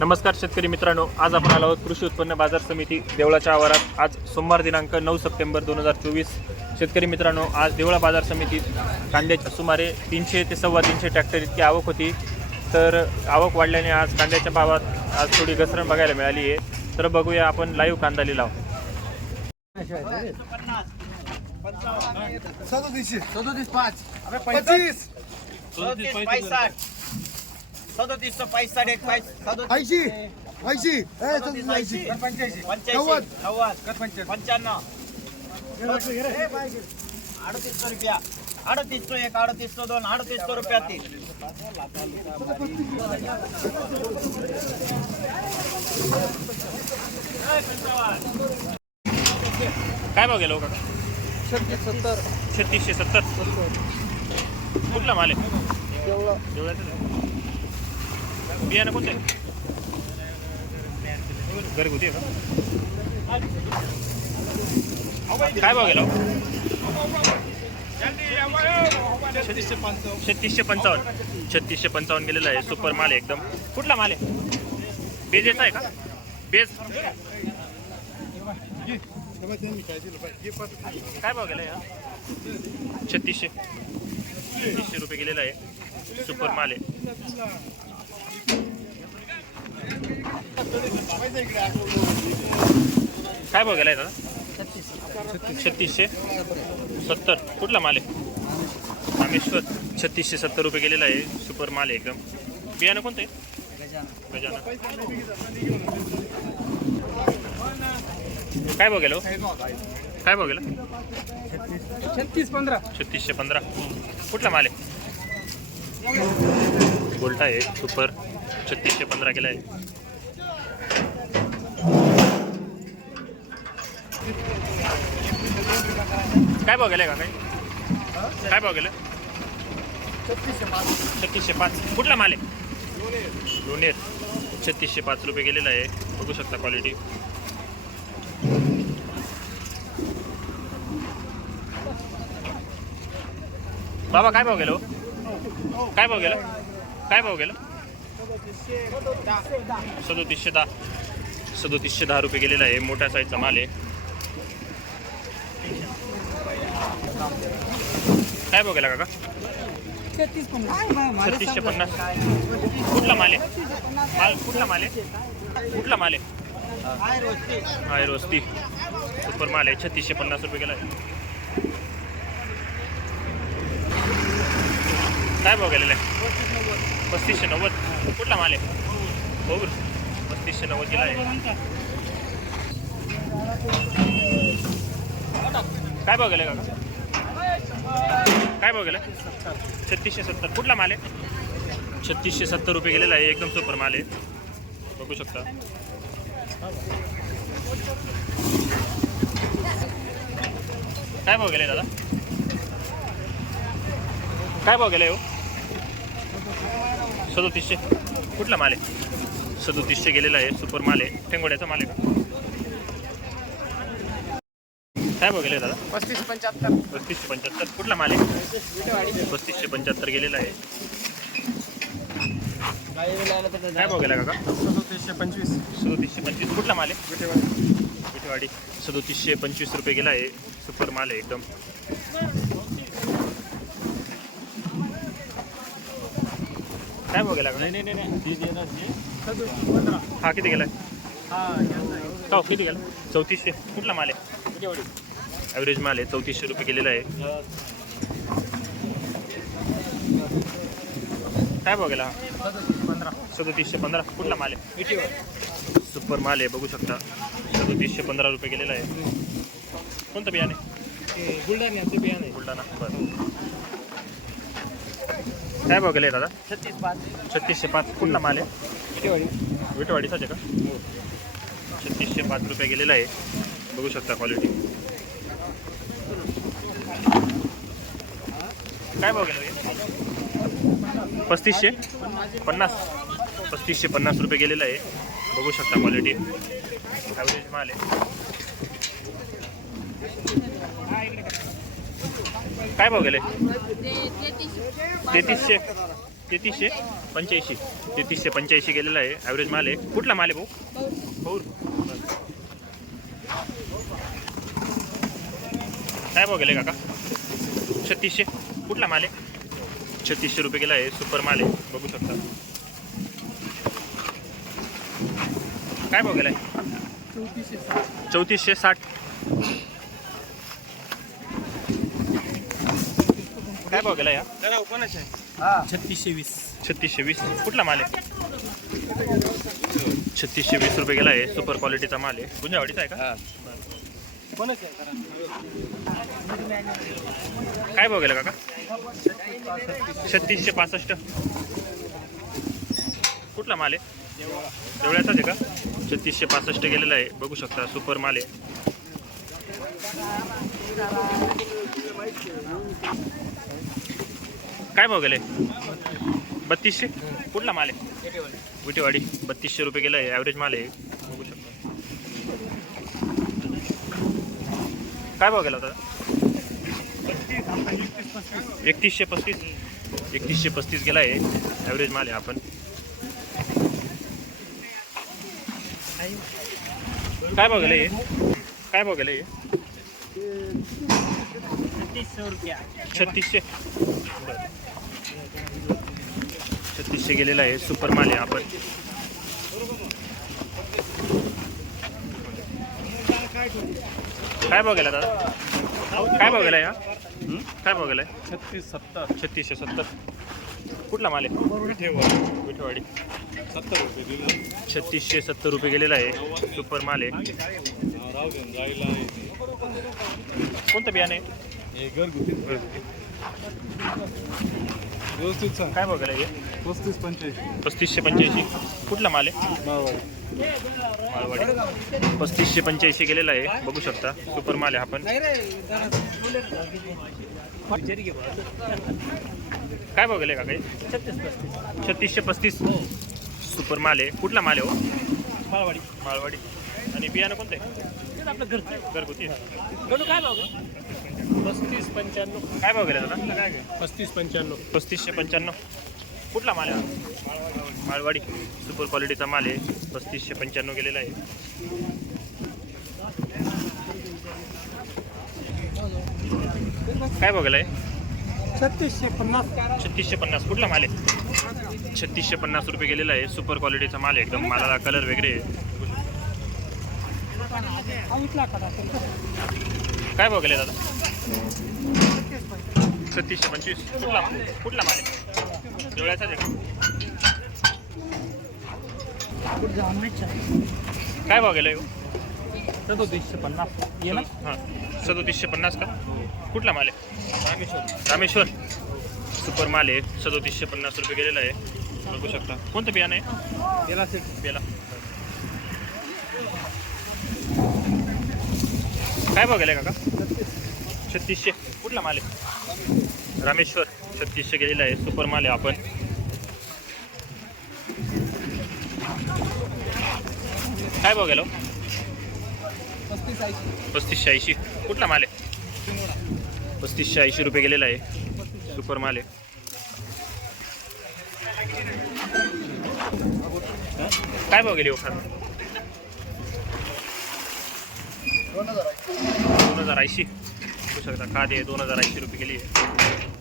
नमस्कार शेतकरी मित्रांनो आज आपण आलो आहोत कृषी उत्पन्न बाजार समिती देवळाच्या आवारात. आज सोमवार दिनांक नऊ सप्टेंबर दोन हजार चोवीस. शेतकरी मित्रांनो आज देवळा बाजार समितीत कांद्याच्या सुमारे तीनशे ते सव्वा तीनशे ट्रॅक्टर इतकी आवक होती. तर आवक वाढल्याने आज कांद्याच्या भावात आज थोडी घसरण बघायला मिळाली आहे. तर बघूया आपण लाईव्ह कांदा लिलाव. सदोतीसशे. सदोतीस पाच. पंचवीस सदोतीस. एक ऐंशी. ऐंशी. ऐंशी. पंच्याऐंशी. नव्वद. नव्वद. पंच्याण्णव. अडतीसशे रुपया. अडतीसशो एक अडतीसशो दोन अडतीसशो रुपया तीन. काय भाव गेलो का छत्तीस सत्तर. छत्तीसशे सत्तर. कुठला माल आहे? देवळाचं आहे. बियाणं कोणतं? आहे घरगुती काय भाव गेला छत्तीसशे पंचावन्न. छत्तीसशे पंचावन्न. गेलेला आहे. सुपर माल आहे एकदम. कुठला माल आहे? बेजेचा आहे का? बेज. काय भाव गेला छत्तीसशे. छत्तीसशे रुपये गेलेला आहे. सुपर माल आहे. काय भाव गेलाय दादा? छत्तीसशे. सत्तर. कुठला माल आहे? रामेश्वर. छत्तीसशे सत्तर रुपये गेलेला आहे. सुपर माल आहे एकदम. बियाणं कोणतं आहे? गजाना काय भाव गेलो काय भाव गेला? हो? छत्तीस पंधरा छत्तीसशे पंधरा. कुठला माल आहे? गोल्टा आहे सुपर. छत्तीसशे पंधरा केला आहे काय भाव गेलाय का काही काय भाव गेलं? छत्तीसशे पाच. कुठला माल आहे? लोणेर. छत्तीसशे पाच रुपये गेलेला आहे. बघू शकता क्वालिटी बाबा काय भाव गेलो हो? काय भाव गेलं? काय भाव गेलं? सदोतीसशे दहा. सदोतीसशे दहा रुपये गेलेला आहे मोठ्या साईजचा माल आहे. काय बघायला काका? छत्तीसशे पन्नास. कुठला माल आहे? माल कुठला माल आहे? कुठला माल आहे? हाय रोस्ती सुपर माल आहे छत्तीसशे पन्नास रुपये गेला. आहे काय भाव गेलेला आहे? पस्तीसशे नव्वद. कुठला माल आहे? बघू बत्तीसशे पस्तीसशे नव्वद गेला आहे. काय भाव काका? काय भाव छत्तीसशे सत्तर. कुठला माल आहे? छत्तीसशे सत्तर रुपये गेलेला आहे. एकदम सुपर माल आहे. बघू शकता. काय भाव गेलाय दादा? काय भाव गेलाय हो? सदोतीसशे. कुठला माल आहे? सदोतीसशे गेलेला आहे सुपर माल आहे. टेंगोड्याचा माल आहे का? काय गेलाय दादा? पस्तीस पंच्याहत्तर. पस्तीसशे पंच्याहत्तर. कुठला माल आहे? पस्तीसशे पंच्याहत्तर गेलेला आहे. काय गेला काका? सदोतीसशे पंचवीस. सदोतीसशे पंचवीस. कुठला माल आहे? विटेवाडी. सदोतीसशे पंचवीस रुपये गेला आहे. सुपर माल आहे एकदम. काय भाव गेला का? हा किती गेला हो किती गेला? चौतीसशे. कुठला माल आहे? ॲव्हरेज माल आहे चौतीसशे रुपये गेलेला आहे. काय भाव गेला? पंधरा. सदोतीसशे पंधरा. कुठला माल आहे? सुपर माल आहे बघू शकता. सदोतीसशे पंधरा रुपये गेलेला आहे. कोणतं बियाणे? बुलढाण्याचं बियाणे. बुलढाणा बरं. काय भाव गेले दादा छत्तीस पाच. छत्तीसशे पाच. कुठला माल आहे? विटवाडीचाच आहे का? छत्तीसशे पाच रुपये गेलेला आहे. बघू शकता क्वालिटी काय भाव गेला हे? पस्तीसशे? पन्नास. पस्तीसशे पन्नास रुपये गेलेला आहे. बघू शकता क्वालिटी ॲव्हरेज माल आहे. काय भाव गेले? तेहतीसशे. तेहतीसशे? पंच्याऐंशी. तेहतीसशे पंच्याऐंशी गेलेला आहे. ॲव्हरेज माल आहे. कुठला माल आहे भाऊ? भाऊ काय भाव गेले काका? छत्तीसशे. कुठला माल आहे? छत्तीसशे रुपये गेला आहे. सुपर माल आहे. बघू शकता. काय भाव गेलाय? चौतीसशे साठ. काय भाव गेला या? छत्तीसशे वीस. छत्तीसशे वीस. कुठला माल आहे? छत्तीसशे वीस रुपये गेला आहे. सुपर क्वालिटीचा माल आहे. गुंजावाडीचा आहे का? काय भाव गेला काका? छत्तीसशे पासष्ट. कुठला माल आहे? देवळ्याचाच आहे का? छत्तीसशे पासष्ट गेलेला आहे. बघू शकता सुपर माल आहे. काय भाव गेले? बत्तीसशे? कुठला माल आहे? विटेवाडी. बत्तीसशे रुपये गेला आहे. ॲव्हरेज माल आहे. बघू शकतो. काय भाव गेला होता? एकतीसशे पस्तीस. एकतीसशे पस्तीस गेला आहे. ॲव्हरेज माल आहे आपण काय भाव गेलं हे? काय भाव गेलं हे? छत्तीसशे. छत्तीसशे गेलेला आहे सुपर माल आहे आपण. काय भाव गेला दादा? काय भाव गेला या काय भाव गेलाय? छत्तीस सत्तर. छत्तीसशे सत्तर. कुठला माल आहे? विठेवाडी. सत्तर रुपये छत्तीसशे सत्तर रुपये गेलेला आहे सुपर माल आहे. कोणतं बियाणे? हे घरगुती व्यवस्थित सांग. काय गेला हे? पस्तीस पंच्याऐंशी. पस्तीसशे पंच्याऐंशी. कुठला माल आहे? मालवाडी. पस्तीसशे पंच्याऐंशी गेलेला आहे. बघू शकता. सुपर माल आहे आपण काय गेले का काही? छत्तीसशे पस्तीस. सुपर माल आहे. कुठला माल आहे हो? माळवाडी मालवाडी. आणि बियाणं कोणतं आहे? आपलं घरचं. घरगुती. काय भाव पस्तीस पंच्याण्णव. काय भाव गेला दादा काय काय पस्तीस पंच्याण्णव. पस्तीसशे पंच्याण्णव. कुठला माल आहे? हा? मालवाडी सुपर क्वालिटीचा माल आहे. पस्तीसशे पंच्याण्णव गेलेला आहे. काय बघायला आहे छत्तीसशे पन्नास. छत्तीसशे पन्नास. कुठला माल आहे? छत्तीसशे पन्नास रुपये गेलेला आहे. सुपर क्वालिटीचा माल आहे. एकदम मालाला कलर वगैरे आहे. काय बघायला दादा? छत्तीसशे पंचवीस. कुठला कुठला माल का? काय भाव गेला सदोतीसशे पन्नास. ये ना हाँ. सदोतीसशे पन्नास का? कुठला माल आहे? रामेश्वर. रामेश्वर. सुपर माल आहे. सदोतीसशे पन्नास रुपये गेलेला आहे. बघू शकता. कोणतं बियाणं आहे? गेला सेट बेला. काय भाव गेलाय काका? छत्तीसशे. कुठला माल आहे? रामेश्वर छत्तीसशे गेलेला आहे. सुपर माल आहे आपण. काय भाव गेलो हो? पस्तीसशे ऐंशी. कुठला माल आहे? पस्तीसशे ऐंशी रुपये गेलेला आहे. सुपर माल आहे. काय भाव गेली ओखार हो? दोन हजार ऐंशी. शकता खादे दोन हजार ऐंशी रुपये गेली आहे.